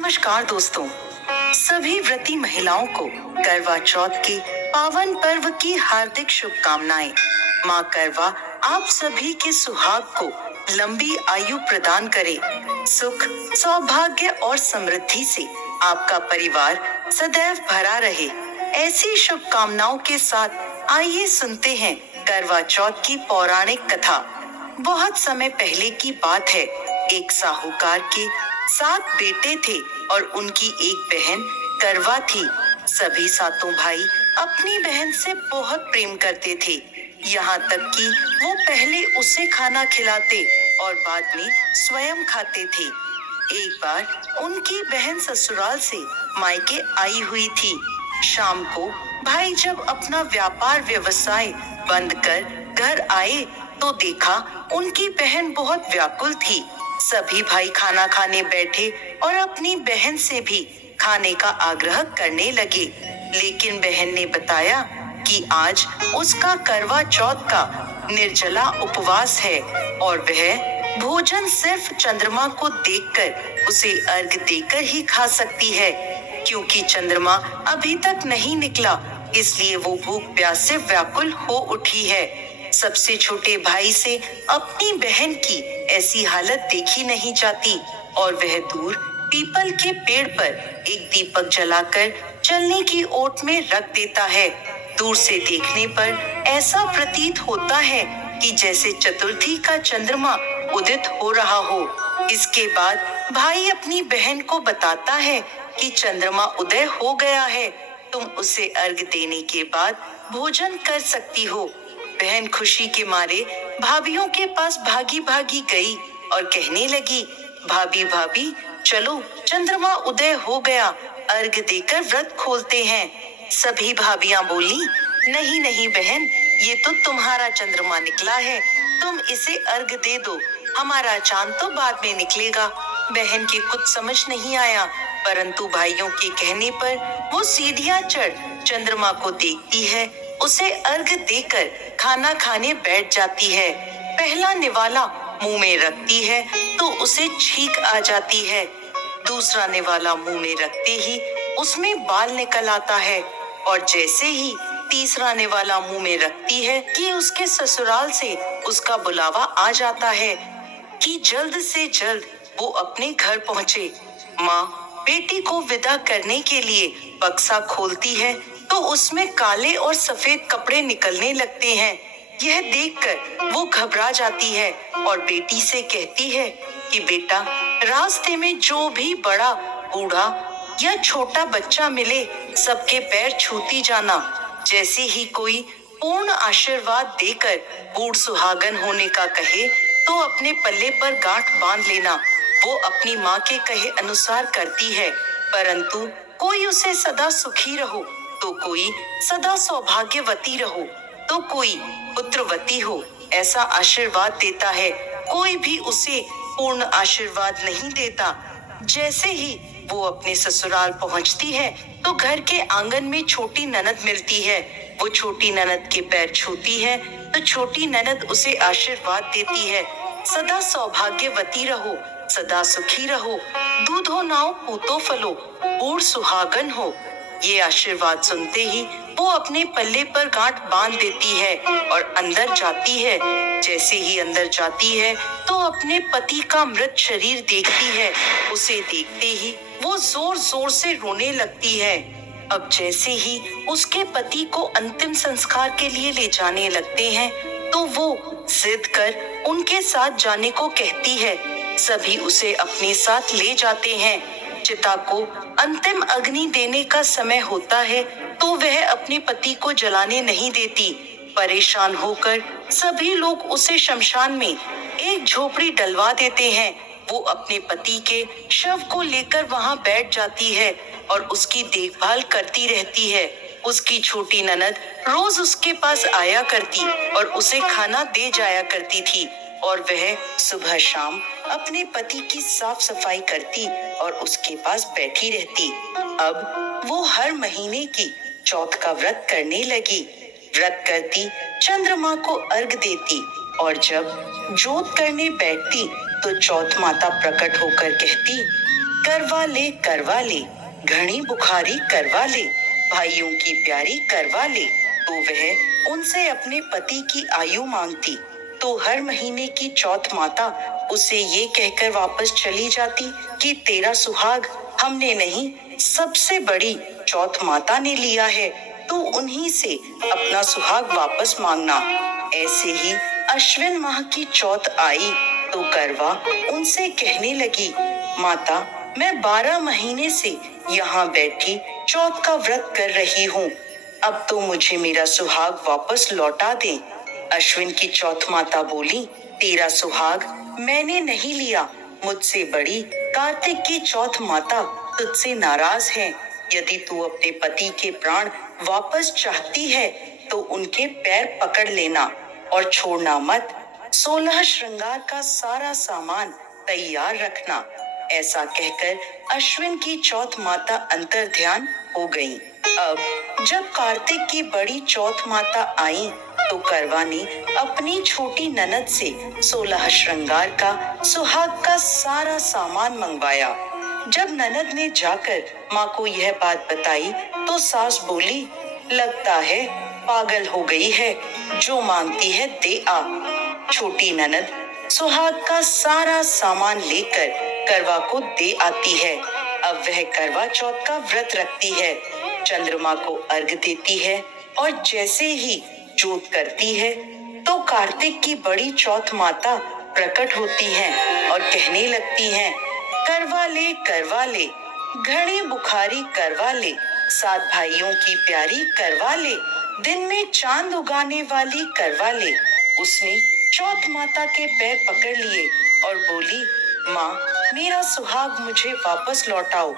नमस्कार दोस्तों, सभी व्रती महिलाओं को करवा चौथ के पावन पर्व की हार्दिक शुभकामनाएं। माँ करवा आप सभी के सुहाग को लंबी आयु प्रदान करे। सुख, सौभाग्य और समृद्धि से आपका परिवार सदैव भरा रहे। ऐसी शुभकामनाओं के साथ आइए सुनते हैं करवा चौथ की पौराणिक कथा। बहुत समय पहले की बात है। एक साहूकार के 7 बेटे थे और उनकी एक बहन करवा थी। सभी सातों भाई अपनी बहन से बहुत प्रेम करते थे, यहाँ तक कि वो पहले उसे खाना खिलाते और बाद में स्वयं खाते थे। एक बार उनकी बहन ससुराल से मायके आई हुई थी। शाम को भाई जब अपना व्यापार व्यवसाय बंद कर घर आए तो देखा उनकी बहन बहुत व्याकुल थी। सभी भाई खाना खाने बैठे और अपनी बहन से भी खाने का आग्रह करने लगे, लेकिन बहन ने बताया कि आज उसका करवा चौथ का निर्जला उपवास है और वह भोजन सिर्फ चंद्रमा को देखकर उसे अर्घ देकर ही खा सकती है। क्योंकि चंद्रमा अभी तक नहीं निकला, इसलिए वो भूख प्यास से व्याकुल हो उठी है। सबसे छोटे भाई से अपनी बहन की ऐसी हालत देखी नहीं जाती और वह दूर पीपल के पेड़ पर एक दीपक जलाकर चलने की ओट में रख देता है। दूर से देखने पर ऐसा प्रतीत होता है कि जैसे चतुर्थी का चंद्रमा उदित हो रहा हो। इसके बाद भाई अपनी बहन को बताता है कि चंद्रमा उदय हो गया है, तुम उसे अर्घ देने के बाद भोजन कर सकती हो। बहन खुशी के मारे भाभीियों के पास भागी भागी गई और कहने लगी, भाभी भाभी चलो, चंद्रमा उदय हो गया, अर्घ देकर व्रत खोलते हैं। सभी भाभियां बोली, नहीं नहीं बहन, ये तो तुम्हारा चंद्रमा निकला है, तुम इसे अर्घ दे दो, हमारा चांद तो बाद में निकलेगा। बहन की कुछ समझ नहीं आया, परंतु भाइयों के कहने पर वो सीढ़ियां चढ़ चंद्रमा को देखती है, उसे अर्घ देकर खाना खाने बैठ जाती है। पहला निवाला मुंह में रखती है तो उसे छींक आ जाती है। दूसरा निवाला मुंह में रखते ही उसमें बाल निकल आता है और जैसे ही तीसरा निवाला मुंह में रखती है कि उसके ससुराल से उसका बुलावा आ जाता है कि जल्द से जल्द वो अपने घर पहुंचे। माँ बेटी को विदा करने के लिए बक्सा खोलती है तो उसमें काले और सफेद कपड़े निकलने लगते हैं। यह देखकर वो घबरा जाती है और बेटी से कहती है कि बेटा, रास्ते में जो भी बड़ा, बूढ़ा या छोटा बच्चा मिले सबके पैर छूती जाना। जैसे ही कोई पूर्ण आशीर्वाद देकर बूढ़ सुहागन होने का कहे तो अपने पल्ले पर गांठ बांध लेना। वो अपनी माँ के कहे अनुसार करती है, परंतु कोई उसे सदा सुखी रहो तो कोई सदा सौभाग्यवती रहो तो कोई पुत्रवती हो ऐसा आशीर्वाद देता है। कोई भी उसे पूर्ण आशीर्वाद नहीं देता। जैसे ही वो अपने ससुराल पहुंचती है तो घर के आंगन में छोटी ननद मिलती है। वो छोटी ननद के पैर छूती है तो छोटी ननद उसे आशीर्वाद देती है, सदा सौभाग्यवती रहो, सदा सुखी रहो, दूधो नाव पूतो फलो, बूढ़ सुहागन हो। ये आशीर्वाद सुनते ही वो अपने पल्ले पर गांठ बांध देती है और अंदर जाती है। जैसे ही अंदर जाती है तो अपने पति का मृत शरीर देखती है। उसे देखते ही वो जोर जोर से रोने लगती है। अब जैसे ही उसके पति को अंतिम संस्कार के लिए ले जाने लगते हैं तो वो जिद कर उनके साथ जाने को कहती है। सभी उसे अपने साथ ले जाते हैं। चिता को अंतिम अग्नि देने का समय होता है तो वह अपने पति को जलाने नहीं देती। परेशान होकर सभी लोग उसे शमशान में एक झोपड़ी डलवा देते हैं। वो अपने पति के शव को लेकर वहां बैठ जाती है और उसकी देखभाल करती रहती है। उसकी छोटी ननद रोज उसके पास आया करती और उसे खाना दे जाया करती थी और वह सुबह शाम अपने पति की साफ सफाई करती और उसके पास बैठी रहती। अब वो हर महीने की चौथ का व्रत करने लगी। व्रत करती, चंद्रमा को अर्घ देती और जब जोत करने बैठती तो चौथ माता प्रकट होकर कहती, करवा ले, घनी बुखारी करवा ले, भाइयों की प्यारी करवा ले। तो वह उनसे अपने पति की आयु मांगती, तो हर महीने की चौथ माता उसे ये कहकर वापस चली जाती कि तेरा सुहाग हमने नहीं, सबसे बड़ी चौथ माता ने लिया है, तो उन्हीं से अपना सुहाग वापस मांगना। ऐसे ही अश्विन माह की चौथ आई तो करवा उनसे कहने लगी, माता मैं 12 महीने से यहाँ बैठी चौथ का व्रत कर रही हूँ, अब तो मुझे मेरा सुहाग वापस लौटा दे। अश्विन की चौथ माता बोली, तेरा सुहाग मैंने नहीं लिया, मुझसे बड़ी कार्तिक की चौथ माता तुझसे नाराज है। यदि तू अपने पति के प्राण वापस चाहती है तो उनके पैर पकड़ लेना और छोड़ना मत। 16 श्रृंगार का सारा सामान तैयार रखना। ऐसा कहकर अश्विन की चौथ माता अंतर ध्यान हो गई। अब जब कार्तिक की बड़ी चौथ माता आई तो करवा ने अपनी छोटी ननद से 16 श्रृंगार का सुहाग का सारा सामान मंगवाया। जब ननद ने जाकर माँ को यह बात बताई तो सास बोली, लगता है पागल हो गई है, जो मांगती है दे आ। छोटी ननद सुहाग का सारा सामान लेकर करवा को दे आती है। अब वह करवा चौथ का व्रत रखती है, चंद्रमा को अर्घ देती है और जैसे ही जोत करती है तो कार्तिक की बड़ी चौथ माता प्रकट होती हैं और कहने लगती हैं, करवा ले, घड़ी बुखारी करवा ले, 7 भाइयों की प्यारी करवा ले, दिन में चांद उगाने वाली करवा ले। उसने चौथ माता के पैर पकड़ लिए और बोली, माँ मेरा सुहाग मुझे वापस लौटाओ।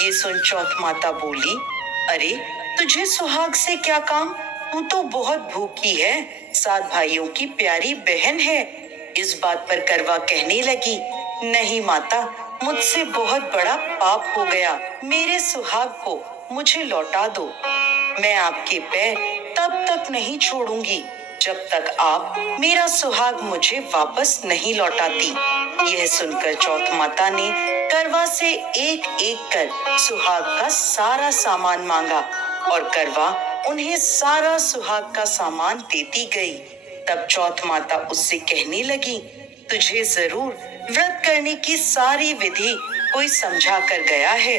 ये सुन चौथ माता बोली, अरे तुझे सुहाग से क्या काम, तू तो बहुत भूखी है, 7 भाइयों की प्यारी बहन है। इस बात पर करवा कहने लगी, नहीं माता, मुझसे बहुत बड़ा पाप हो गया, मेरे सुहाग को मुझे लौटा दो। मैं आपके पैर तब तक नहीं छोड़ूंगी जब तक आप मेरा सुहाग मुझे वापस नहीं लौटाती। यह सुनकर चौथ माता ने करवा से एक एक कर सुहाग का सारा सामान मांगा और करवा उन्हें सारा सुहाग का सामान देती गई। तब चौथ माता उससे कहने लगी, तुझे जरूर व्रत करने की सारी विधि कोई समझा कर गया है।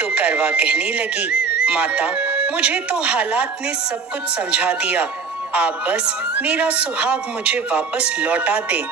तो करवा कहने लगी, माता मुझे तो हालात ने सब कुछ समझा दिया, आप बस मेरा सुहाग मुझे वापस लौटा दे।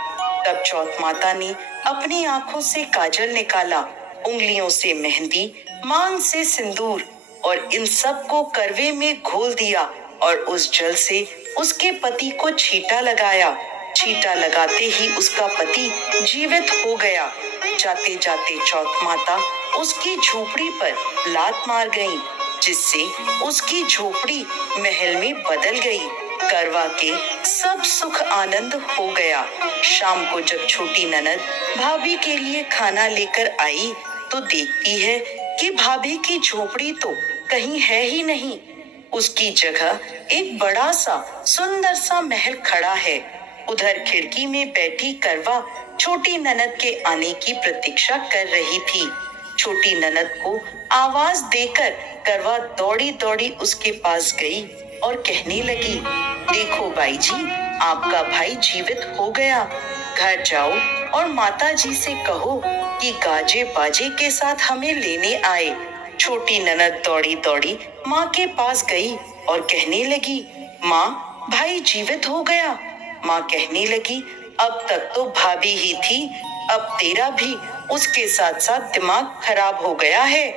तब चौथ माता ने अपनी आंखों से काजल निकाला, उंगलियों से मेहंदी, मांग से सिंदूर और इन सब को करवे में घोल दिया और उस जल से उसके पति को छींटा लगाया। छींटा लगाते ही उसका पति जीवित हो गया। जाते जाते चौथ माता उसकी झोपड़ी पर लात मार गई, जिससे उसकी झोपड़ी महल में बदल गई। करवा के सब सुख आनंद हो गया। शाम को जब छोटी ननद भाभी के लिए खाना लेकर आई तो देखती है कि भाभी की झोपड़ी तो कहीं है ही नहीं। उसकी जगह एक बड़ा सा सुंदर सा महल खड़ा है। उधर खिड़की में बैठी करवा छोटी ननद के आने की प्रतीक्षा कर रही थी। छोटी ननद को आवाज देकर करवा दौड़ी दौड़ी उसके पास गई और कहने लगी, देखो बाई जी, आपका भाई जीवित हो गया। घर जाओ और माता जी से कहो कि गाजे बाजे के साथ हमें लेने आए। छोटी ननद दौड़ी दौड़ी माँ के पास गई और कहने लगी, माँ भाई जीवित हो गया। माँ कहने लगी, अब तक तो भाभी ही थी, अब तेरा भी उसके साथ साथ दिमाग खराब हो गया है।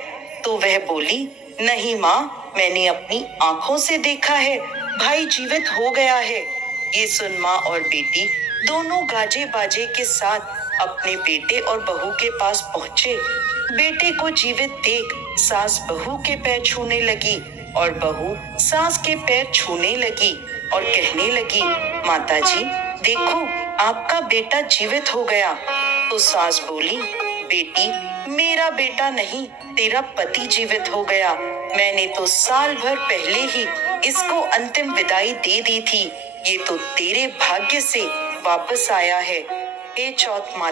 तो वह बोली, नहीं माँ, मैंने अपनी आंखों से देखा है, भाई जीवित हो गया है। ये सुन माँ और बेटी दोनों गाजे बाजे के साथ अपने बेटे और बहू के पास पहुँचे। बेटे को जीवित देख सास बहू के पैर छूने लगी और बहू सास के पैर छूने लगी और कहने लगी, माताजी देखो, आपका बेटा जीवित हो गया। तो सास बोली, बेटी मेरा बेटा नहीं, तेरा पति जीवित हो गया। मैंने तो साल भर पहले ही इसको अंतिम विदाई दे दी थी। ये तो तेरे भाग्य से वापस आया है। हे चौथ माता।